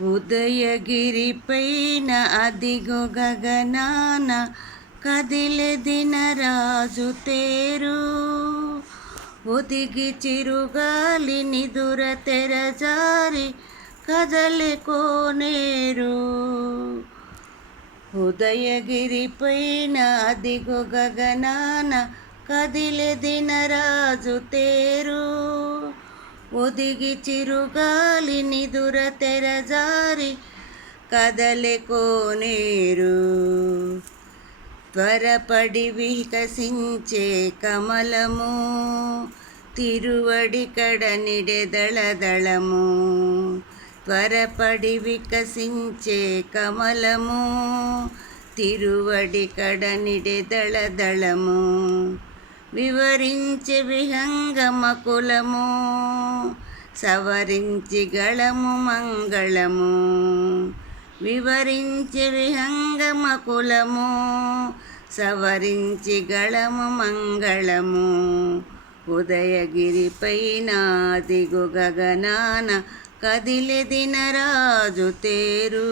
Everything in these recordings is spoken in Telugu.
ఉదయగిరి పైన అదిగో గగనాన కదిలే దినరాజు తేరు. ఒదిగి చిరుగాలి నిదుర తెరజారి కదలే కోనేరు. ఉదయగిరి పైన అదిగో గగనాన కదిలే దినరాజు తేరు. ఒదిగి చిరుగాలి నిదుర తెరజారి కదలె కోనేరు. త్వరపడి వికసించే కమలము తిరువడి కడనిడె దళదళము. త్వరపడి వికసించే కమలము తిరువడి కడనిడె దళదళము. వివరించే విహంగమకులము సవరించి గళము మంగళము. వివరించే విహంగమకులము సవరించి గళము మంగళము. ఉదయగిరి పైన దిగు గగనాన కదిలే దినరాజు తేరు.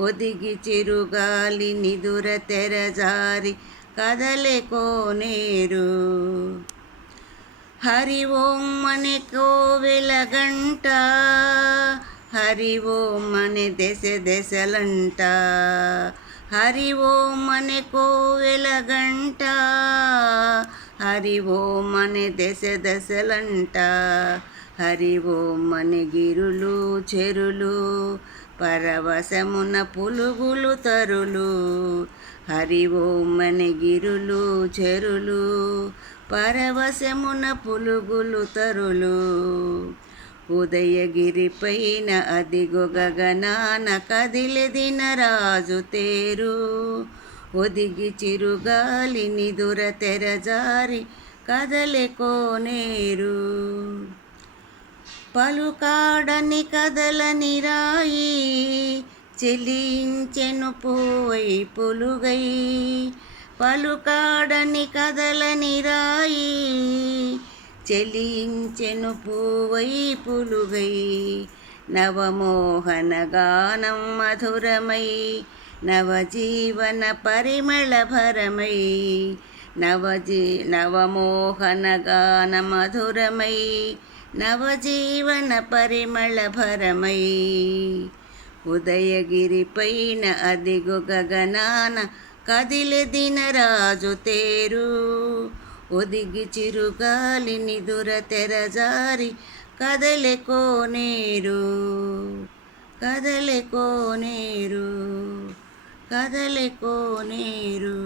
ఒదిగి చిరుగాలి నిదుర తెరజారి కదలె కోనేరు. హరి ఓం అనే కోవెల గంట, హరి ఓం అనే దశ దశలంట. హరి ఓం అనే కోవెల గంట, హరి ఓం అనే దశ దశలంట. హరి ఓం అనే గిరులు చెరులు పరవశమున పులుగులు తరులు. హరి ఓం అనే గిరులు చెరులు పరవశమున పులుగులు తరులు. ఉదయగిరి పైన అదిగో గగనాన కదిలె దినరాజు తేరు. ఒదిగి చిరుగాలి నిదుర తెరజారి కదలె కోనేరు. పలుకాడని కదలని రాయి చెలించెను పోవై పులుగై. పలుకాడని కదలని రాయి చెలించెను పూవై పులుగై. నవమోహన గానం మధురమై నవజీవన పరిమళ భరమై. నవమోహన గాన మధురమై నవజీవన పరిమళ భరమై. ఉదయగిరి పైన అదిగో గగనాన కదిలె దినరాజు తేరు. ఒదిగి చిరుగాలి నిదుర తెరజారి కదలె కోనేరు. కదలె కోనేరు, కదలె కోనేరు.